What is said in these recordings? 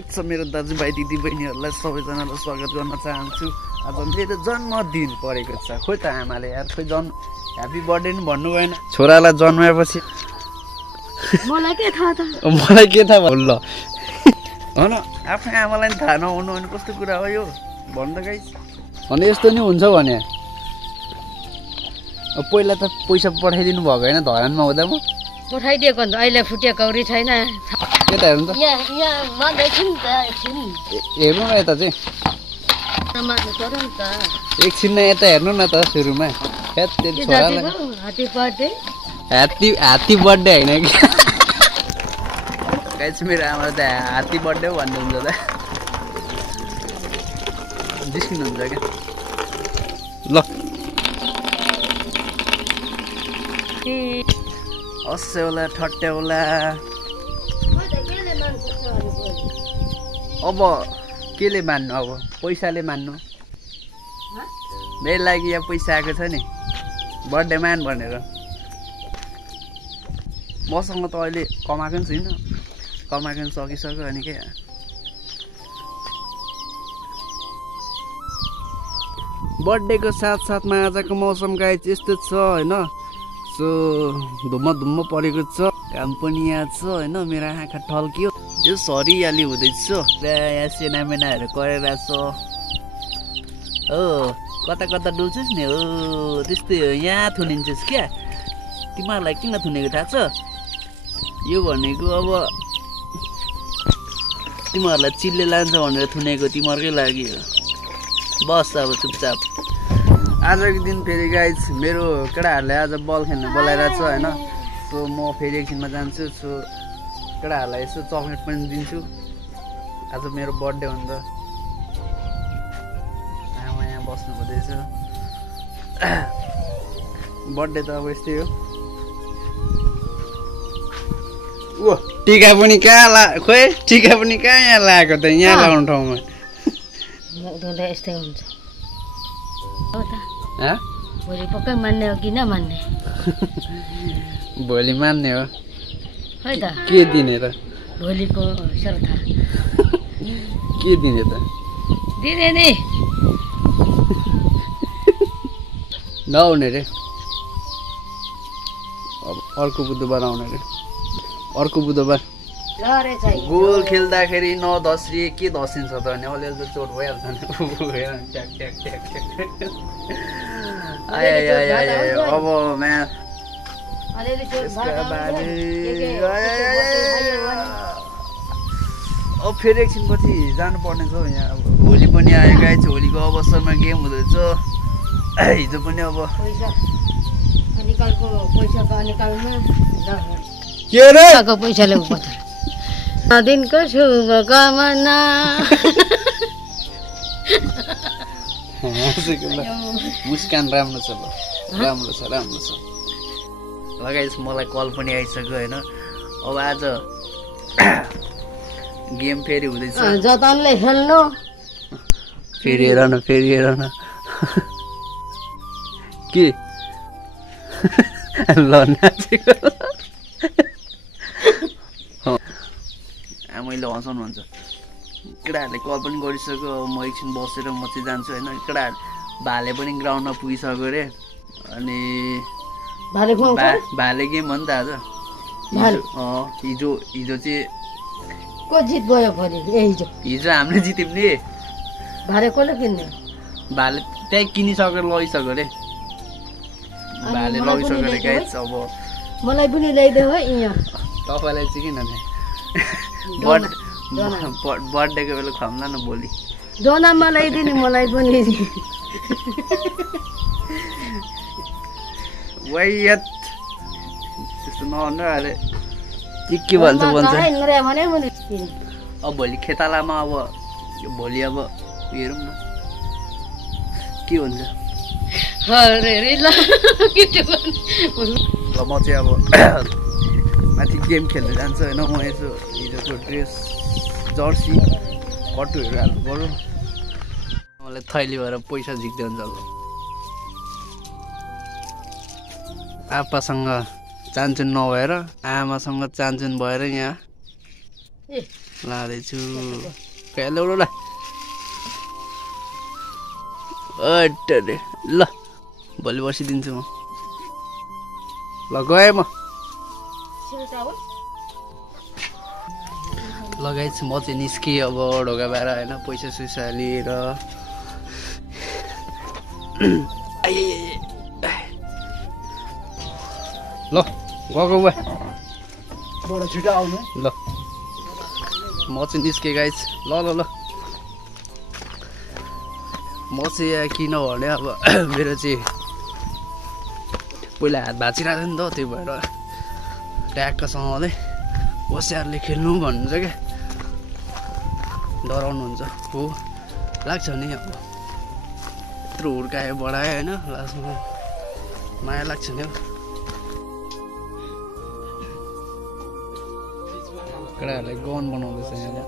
के छ मेरो दाजुभाइ दिदीबहिनीहरूलाई सबैजनालाई स्वागत गर्न चाहन्छु। आज मेरो जन्मदिन परेको छ। खोइ त आमाले यार खोइ ह्यापी बर्थडे नि भन्नु भएन छोरालाई जन्माएपछि। मलाई के थाहा त? मलाई के थाहा भयो ल होइन आफ्नै आमालाई नि थाहा नहुनु भने कस्तो कुरा हो यो भन्नु त गाइस। भने यस्तो नि हुन्छ भने पहिला त पैसा पठाइदिनु भएको होइन धरानमा हुँदा म पठाइदिएको नि त अहिले फुटिया कौरी छैन। के त हेर्नु त यहाँ मान्दैछु नि त एकछिन हेर्नु न यता चाहिँ मान्नु पर्यो नि त। एकछिन यता हेर्नु न त सुरुमा छोरालाई ह्यापी बर्थडे हात्ती बर्थडे होइन कि गाइस मेरो आमाले त हात्ती बर्थडे भन्नुहुन्छ त जिस्किनुहुन्छ क्या ल हस्से होला ठट्टे होला। अब केले मान्नु अब पैसाले मान्नु मेरो लागि यहाँ पैसा आएको छ नि बर्थडे मान भनेर। मसँग त अहिले कमाएको पनि छैन कमाएको पनि सकिसक्यो अनि के बर्थडेको साथसाथमा आजको मौसम गाइस यस्तो छ होइन। सो धुम्म परेको छ घाम पनि यहाँ छ होइन। मेरो आँखा ठल्कियो यो सरियाली हुँदैछ यहाँ सेनामेनाहरू गरेर छ हो कता कता डुल्छस् नि हो त्यस्तै हो यहाँ थुनिन्छस् क्या। तिमीहरूलाई किन थुनेको थाहा छ? यो भनेको अब तिमीहरूलाई चिल्ले लान्छ भनेर थुनेको तिमीहरूकै लागि हो। बस अब चुपचाप। आजको दिन फेरि गाइस मेरो केटाहरूले आज बल खेल्न बोलाइरहेको छ होइन। सो म फेरि एकछिनमा जान्छु। सो केटाहरूलाई यसो चक्लेट पनि दिन्छु। आज मेरो बर्थडे हो नि त आमा यहाँ बस्नु हुँदैछ। बर्थडे त अब यस्तै हो। ओ टिका पनि कहाँ खोइ टिका पनि कहाँ यहाँ लगाएको त यहाँ लगाउने ठाउँमा यस्तै हुन्छ भोलि पक्कै मान्ने हो कि नमान्ने? भोलि मान्ने हो है त। के दिने त भोलिको श्रद्धा के दिने त? दिने नि नआउने रे अब अर्को बुधबार आउने रे अर्को बुधबार। गोल खेल्दाखेरि नधस्रिए के धसिन्छ त अनि अलिअलि त चोट भइहाल्छ नि। अब अब फेरि एकछिनपछि जानुपर्ने छ यहाँ। अब होली पनि आयो गाइस होलीको अवसरमा गेम हुँदैछ। हिजो पनि अब पैसाले दिनको शुभकामना मुस्कान राम्रो छ ल राम्रो छ लगाइस। मलाई कल पनि आइसक्यो होइन। अब आज गेम फेरि हुँदैछ जतनले खेल्नु फेरि हेर न के ल नाचेको मैले हँसाउनु हुन्छ। केटाहरूले कल पनि गरिसक्यो। अब म एकछिन बसेर म चाहिँ जान्छु होइन। केटाहरू भाले पनि ग्राउन्डमा पुगिसक्यो अरे अनि भाले गेम हो नि त आज। हिजो चाहिँ को जित भयो हिजो हामीले जित्यौँ नि। भाले कसले किन्ने? भाले त्यही किनिसकेर लगिसक्यो अरे भाले लगिसक्यो अरे गाइस। अब मलाई पनि ल्याइदियो है यहाँ तपाईँलाई चाहिँ किन बर्थडेको बेला खुवाउँला न भोलि दोनामा ल्याइदिने मलाई पनि वाइयत त्यस्तो नभन्नु अहिले के भन्छ अब भोलि खेतालामा अब भोलि अब हेरौँ न के हुन्छ। ल म चाहिँ अब माथि गेम खेल्न जान्छु होइन। म यसो हिजोको ड्रेस जर्सी कटुहरू हाल्नु पऱ्यो। मलाई थैली भएर पैसा झिक्दै हुन्छ ल। आप्पासँग चान्चुन नभएर आमासँग चान्चुन भएर यहाँ लाँदैछु ल अरे ल भोलि बसिदिन्छु म ल गएँ म लगाइछु म चाहिँ निस्केँ अब ढोका बाहिर होइन पैसा सुइसा लिएर ल गएको बा बडा छिटो आउनु ल म चाहिँ निस्केँ गाइस ल ल ल म चाहिँ यहाँ किन भने अब मेरो चाहिँ पहिला हात भाँचिरहेको थियो नि त त्यही भएर ट्याक्कसँगले होसियारले खेल्नु भन्नुहुन्छ क्या डराउनुहुन्छ हो लाग्छ नि अब यत्रो हुर्कायो बढायो होइन लास्टमा माया लाग्छ नि हौ केटाहरूले गन बनाउँदैछ यहाँ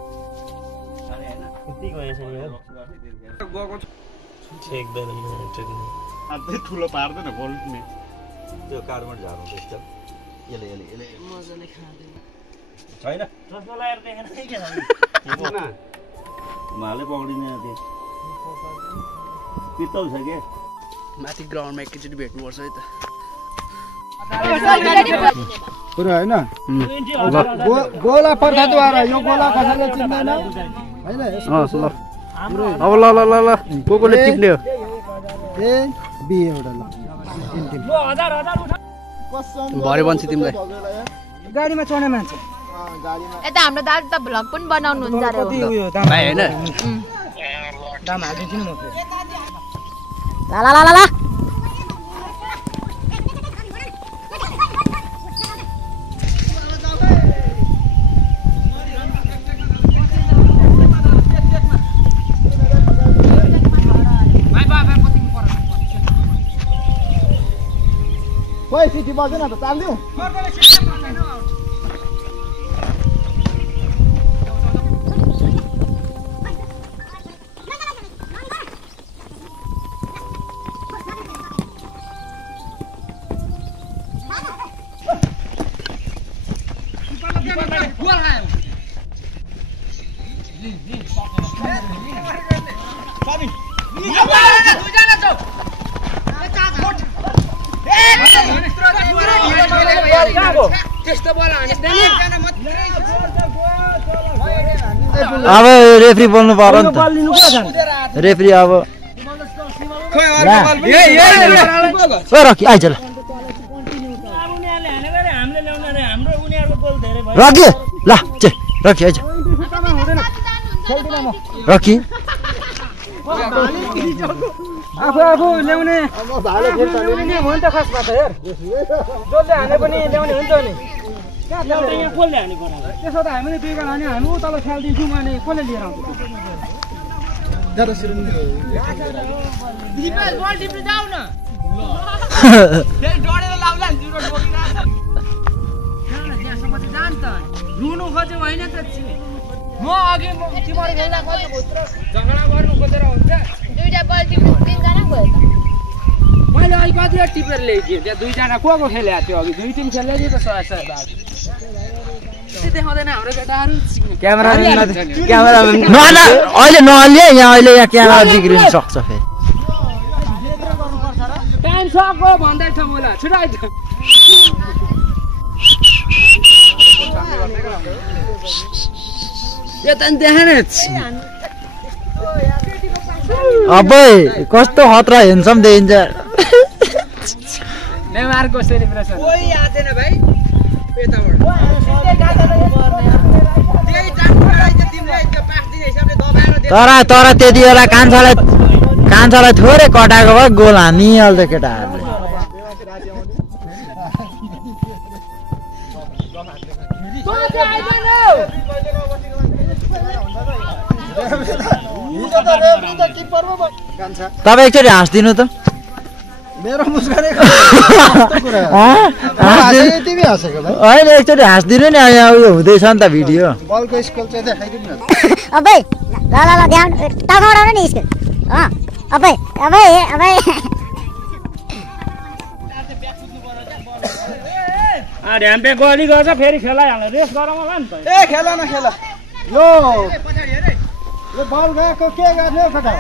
ठुलो पार्दैन बोल्ने त्यो कार्डमा झार्नु त्यस्तो यसले मजाले खाँदैन छैन भाले पक्रिने त्यो पित्तल छ के माथि ग्राउन्डमा एकैचोटि भेट्नुपर्छ है त पुरा हैन गोला पर्खाद्वारा यो गोला कसैले चिन्दैन हैन ल अब ल ल ल ल कोले टिप्ने हो ए बी एउटा ल भरे बन्छ तिमीलाई गाडीमा चढ्ने मान्छे यता हाम्रो दाजु त भ्लग पनि बनाउनुहुन्छ अरे भाइ हैन दाम हालिदिन्छु नि म फेरि ल ल ल ल खोइ सिटी बजेन त चाल्दिउ अब रेफ्री बोल्नु पर्यो नि त रेफ्री अब रकी आइज ल रकी ल रकी आइज रकी आफू ल्याउने भाले खेल्ने हो नि त खासमा त यार जसले हाने पनि ल्याउने हुन्छ नि कसले हाने त्यसो त हामीले दुई बेला हाने हामी तल खेल्दिन्छौँ अनि कसले लिएर आउँछ ज्यादा सिरो जाऊ न डढेर लाउला नि जुरो बोकिरहेछ त्यहाँसम्म चाहिँ जान त रुनु खोज्यो होइन त म अघि तिमीहरू खेल्दा खोज्यो भित्र झगडा गर्नु खोजेर हुन्छ दुईटा बल टिप्नु तीनजना गयो त मैले अघि कति टिपेर ल्याइदिएँ त्यहाँ दुईजना को खेले थियो अघि दुई टिम खेल्दै थियो त 100 भाग देखाउँदैन हाम्रो केटाहरू क्यामेराम्यान अहिले नहल्ले यहाँ अहिले यहाँ क्यामेरा बिग्रिन सक्छ फेरि टाइम सक्यो भन्दैछ मलाई छिटो आइज यो त देखेन अबै कस्तो खतरा हेन्सम देखिन्छ नेमारको सेलिब्रेसन कोही आदैन भाइ पेटाबाट तर त्यति बेला कान्छालाई थोरै कटाएको भए गोल हानिहाल्छ केटाहरूले तपाईँ एकचोटि हाँस्दिनु त मेरो मुस्कान होइन एकचोटि हाँस्दिनु नि यहाँ उयो हुँदैछ नि त भिडियो बलको स्कुल चाहिँ देखाइदिनु न अबै ल ल ल ध्यान टकाउडा नि स्कुल अबै अबै अबै ढ्याम्पे गली गर्छ फेरि खेलाइहाल्ने रेस गरौँ होला नि त ए खेल न खेल यो बल गएको के गर्ने खटा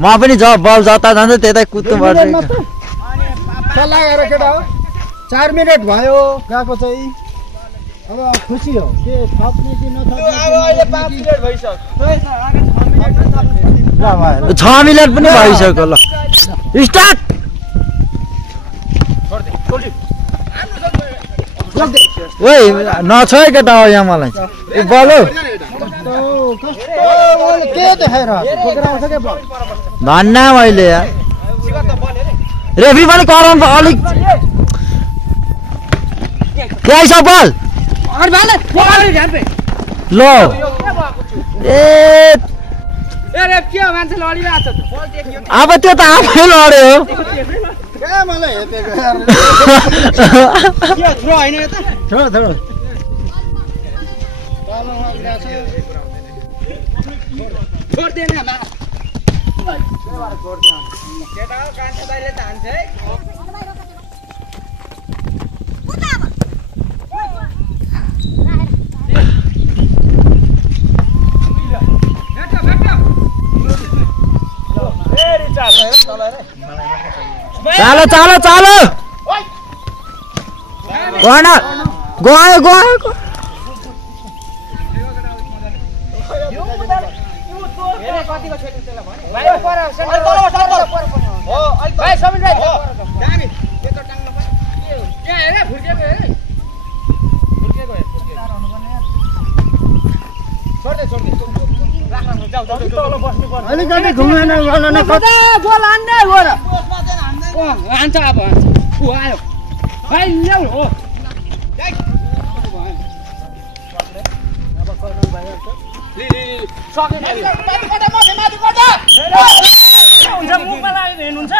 म पनि बल जता जान्छ त्यतै कुद्नु पर्छ सल्लाह गरेर केटा हो 4 मिनेट भयो गएको चाहिँ अब खुसी हो के थप्ने कि नथप्ने अब अहिले 5 मिनेट भइसक्यो 6 मिनेट पनि भइसक्यो ल स्टार्ट ओइ नछ है केटा हो यहाँ मलाई बल हो के देखेर पक्राउँछ के बल धन्ना मैले यार रेफ्री पनि कराउनु अलिक त्यही छ बल ल ए अब त्यो त आफै लड्यो मलाई हेपेको थ्रो हैन यो त थ्रो छोड दे न मा केटा हो कान्छा दाइले त हान्छ है चालो चालो चालो गएन गयो गयो अलिकति घुमेन गर्न कता गोल हान्दै हो र हान्छ अब उ आयो भाइ ल्याउ हो मुखमा लागेको हेर्नुहुन्छ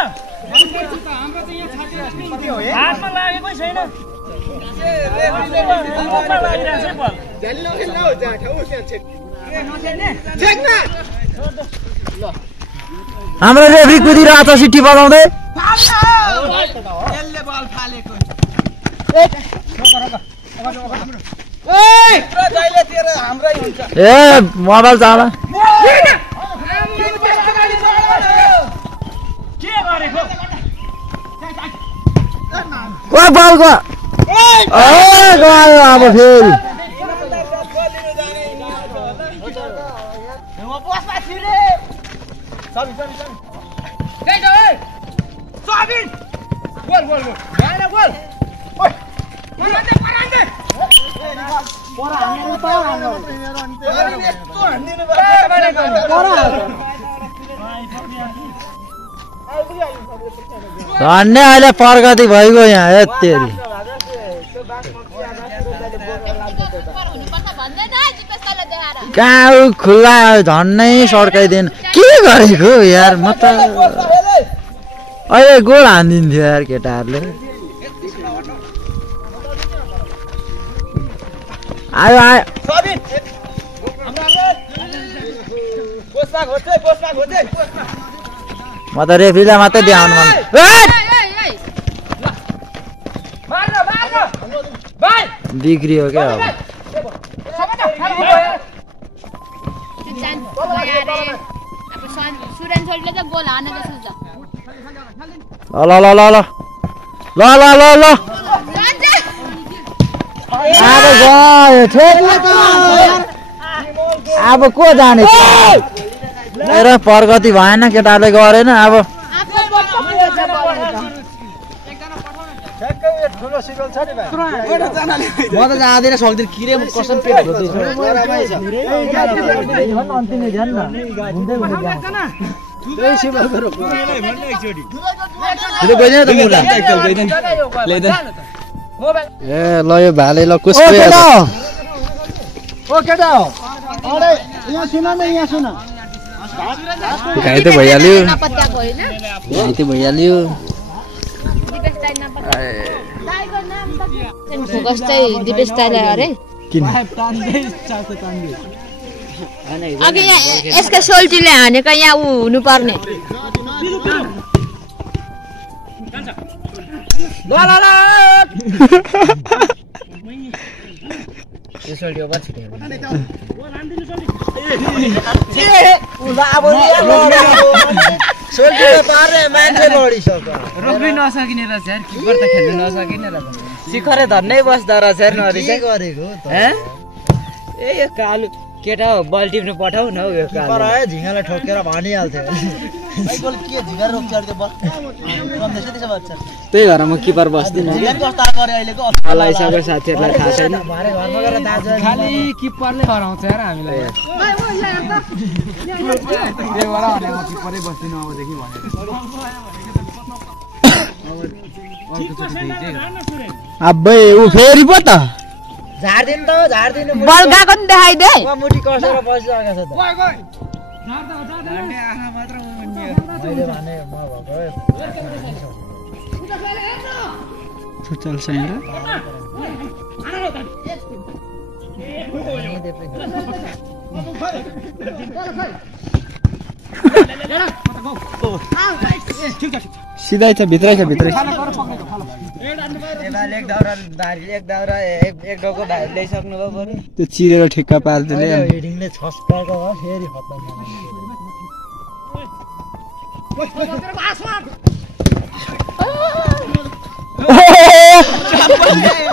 हातमा लागेकै छैन मुखमा लागिरहेको हाम्रो रेफ्री कुदिरहेको छ सिटी बजाउँदै ए मोबाइल चाल गयो बल गयो अब फेरि धन्य अहिले प्रगति भइगयो यहाँ यत्तेरी कहाँ खुल्ला झन्नै सड्काइदिएन के गरेको यार म त अहिले गोल हानिदिन्थ्यो यार केटाहरूले आयो आयो म त रेफ्रीलाई मात्रै देखाउनु मन बिग्रियो क्या अब ल ल ल ल ल ल ल ल अब गयो अब को जाने मेरो प्रगति भएन केटाले गरेन अब म त जाँदैन सक्दिन किरे कसम पेट ए ल यो भाले ल कुस घाइते भइहाल्यो घाइते भइहाल्यो दिपेश टाइलर अरे अघि यहाँ यसका सोल्टीले हानेको यहाँ ऊ हुनुपर्ने रोक्नै नसकिने रहेछ यार किपर त खेल्नु नसकिने रहेछ शिखरे धन्नै बस्दो रहेछ यार नरिसाइ गरेको ए यो कालु केटा हो बल टिप्नु पठाउ न हौ यो कालु झिङ्गालाई ठोकेर भनिहाल्थ्यो त्यही भएर म किपर बस्दिनँ हलाइसक्यो साथीहरूलाई थाहा छैन खालि किपरले हराउँछ यार हामीलाई किपरै बस्दिनँ अबदेखि अब्बै ऊ फेरि पो त झार्दिनु त झार्दिनु बल गएको नि देखाइदे मुठी कसेर बसिरहेको छ त आँखा मात्र मैले भने म भएको चल्छ यहाँ सिधै छ भित्रै छ भित्रै एक दाउरा एक डोको भाइ ल्याइसक्नु भयो बरु त्यो चिरेर ठिक्का पार्दै हेडिङले छस्काएको हो फेरि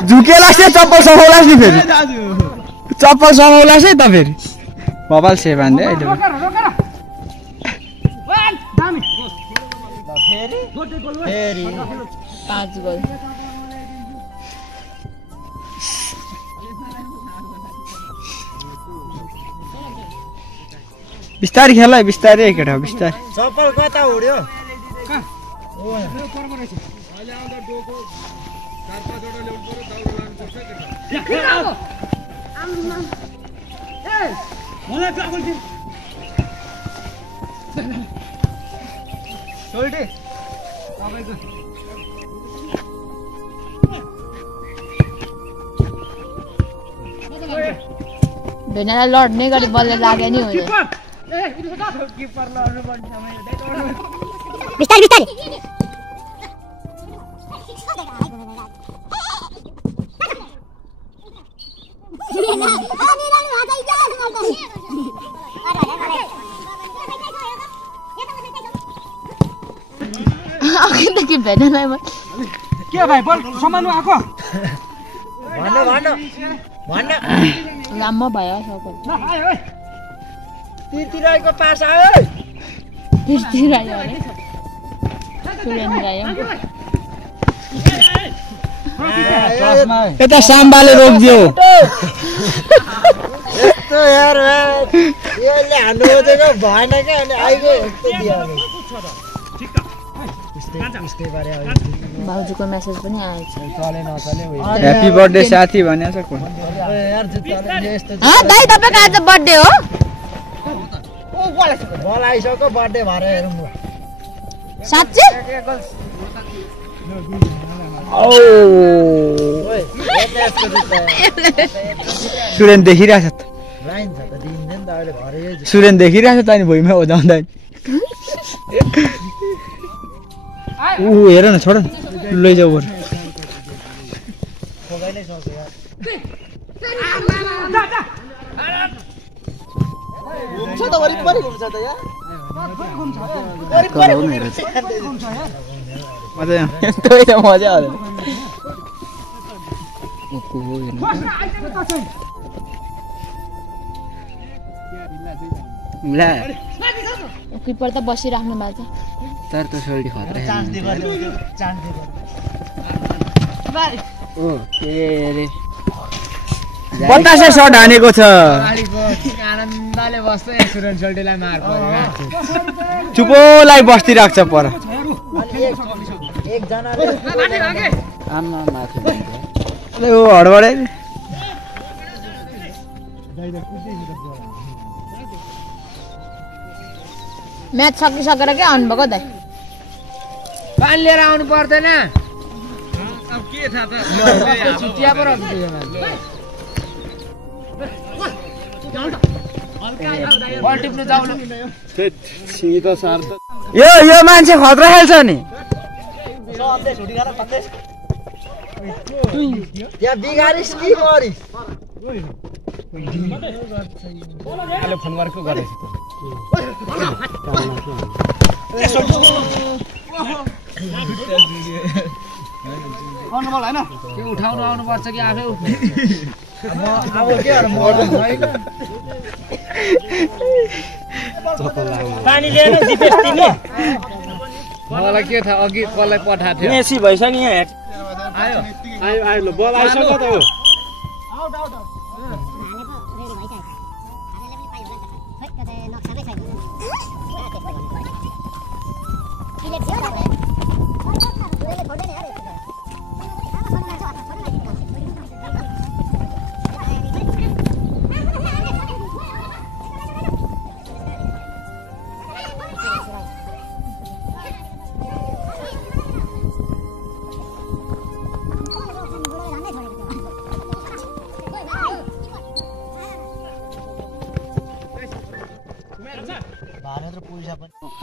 झुकेला से चप्पल समाउला नि फेरि चप्पल समाउला है त फेरि बबाल से भन्दै अहिले फेरि 5 गोल बिस्तारै खेल है बिस्तारै केटा बिस्तारै चप्पल कता उड्यो भेनालाई लड्ने गरी बलले लागे नि हुँदैन बिस्तारै बिस्तारै कि भेनालाई के भाइ बल समाउनु आको भन्न लामो भयो सको तिरतिर आएको पास आयो तिरतिर आयो अरे सुरेन्द्र आयो यता साम्बाले रोकिदियो यस्तो यार यसले हान्नु खोजेको भएन क्या अनि आइगयो यस्तो दियो भाउजूको मेसेज पनि आएछ ह्यापी बर्थडे साथी भनेछ कोन यार जुत्ताले यस्तो दाइ तपाईको आज बर्थडे हो बल आइसक्यो बर्थडे भएर हेरौँ ल साच्चै सुरेन देखिरहेछ त लाइन छ त दिँदैन त अहिले भरे सुरेन देखिरहेछ त अनि भुइँमा ओझाउँदा ऊ हेर न छोड लैजाऊ बरु खोगाइलै सक्छ यार घुम्छ त वरिपरि घुम्छ त यार वरिपरि मजा यस्तै त मजा आयो ला किपर त बसिराख्नु भएको छ तर त सोल्डी खतरा चान्स दे गरे चान्स दे गरे ओ के रे बतासे शट हानेको छ आनन्दले बस्छ या सुरेन सोल्टीलाई मार पर्यो चुपोलाई बस्ती राख्छ पर एक जनाले आमा माथि अरे ओ हडबडे म्याच सकिसकेर के आउनुभएको दाइ पानी लिएर आउनु पर्दैन अब के थाहा त छुट्टिया पो राख्दियो बल टिप्नु जाऊ यो मान्छे खतरा खेल्छ नि सन्देश हुडी गरेर सन्देश त्यहाँ बिगारिस कि मरिस अहिले फोन गरेको गरेछ आउनु बल हैन के उठाउनु आउनु पर्छ कि आफै उठ्नु अब के अरे पानी ल्याएन दिपेश तिमी मलाई के थाहा अघि कसलाई पठाएको थियो मेसी भइसक्यो यहाँ आयो आयो आयो ल बल आइसक्यो त हो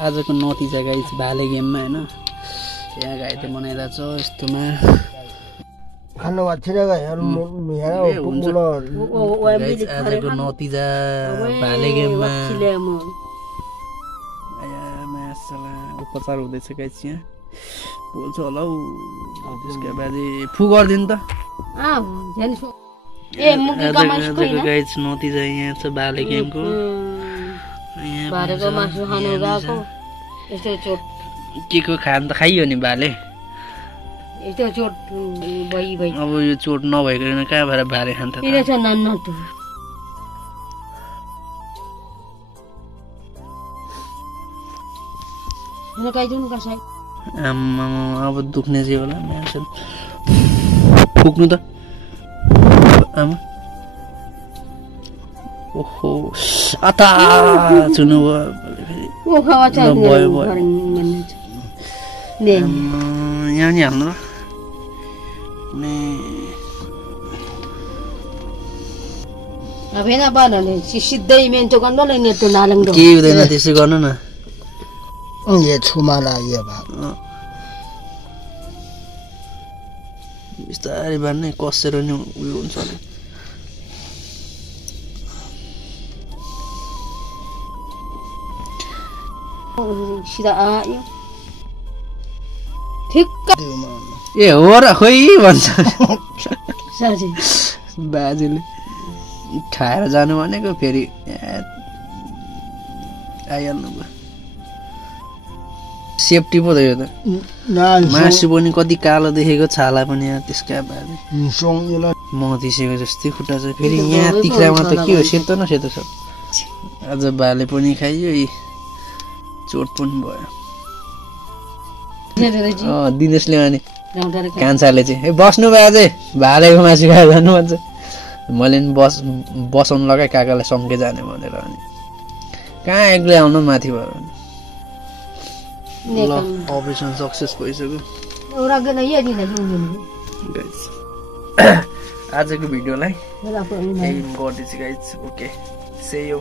आजको नतिजा गाइस भाले गेममा हैन यहाँ घाइते बनाइरहेछ यस्तोमा खानु भएको थिएन आजको नतिजा भाले गेममा उपचार हुँदैछ गाइस यहाँ बोल्छ होला हौ त्यसका बाजे फु गर्दिनु त आजको गाइस नतिजा यहाँ छ भाले गेमको भालेको मासु खानु गएको यस्तो चोट के को खान त खाइयो नि भाले यस्तो चोट भइ अब यो चोट नभइकन कहाँ भएर भाले खान्छ त किन छ नन्नटु नकाइदिनु पर्छ आम्मा अब दुख्ने चाहिँ होला मान्छे फुक्नु त आमा ओहो आता चुनु भयो यहाँ नि हाल्नु अब हेन बनाउने सिधै मेन्टो गर्नु नेटो नालङ के हुँदैन त्यसै गर्नु न यो छुमा लाग्यो बिस्तारै बान्ने कसेर नि उयो हुन्छ अलिक सिधा आयो ठिक्क ए हो र खोइ भन्छ साँच्चै बाजेले खाएर जानु भनेको फेरि आइहाल्नु भयो सेफ्टी पो त यो त मासु पनि कति कालो देखेको छाला पनि त्यसका बाजे मतिसेको जस्तै खुट्टा छ फेरि यहाँ तिख्रामा त के हो सेतो न सेतो छ आज भाले पनि खाइयो चोट पनि भयो दिनेशले भने कान्छाले चाहिँ ए बस्नु बाजे भालेको मासु खाएर जानु भन्छ मैले नि बसाउनु लगाएँ काकालाई सँगै जाने भनेर अनि कहाँ एक्लै आउनु माथि भयो ल अपरेसन सक्सेस भइसक्यो आजको भिडियोलाई गर्दैछु गाइज ओके से यो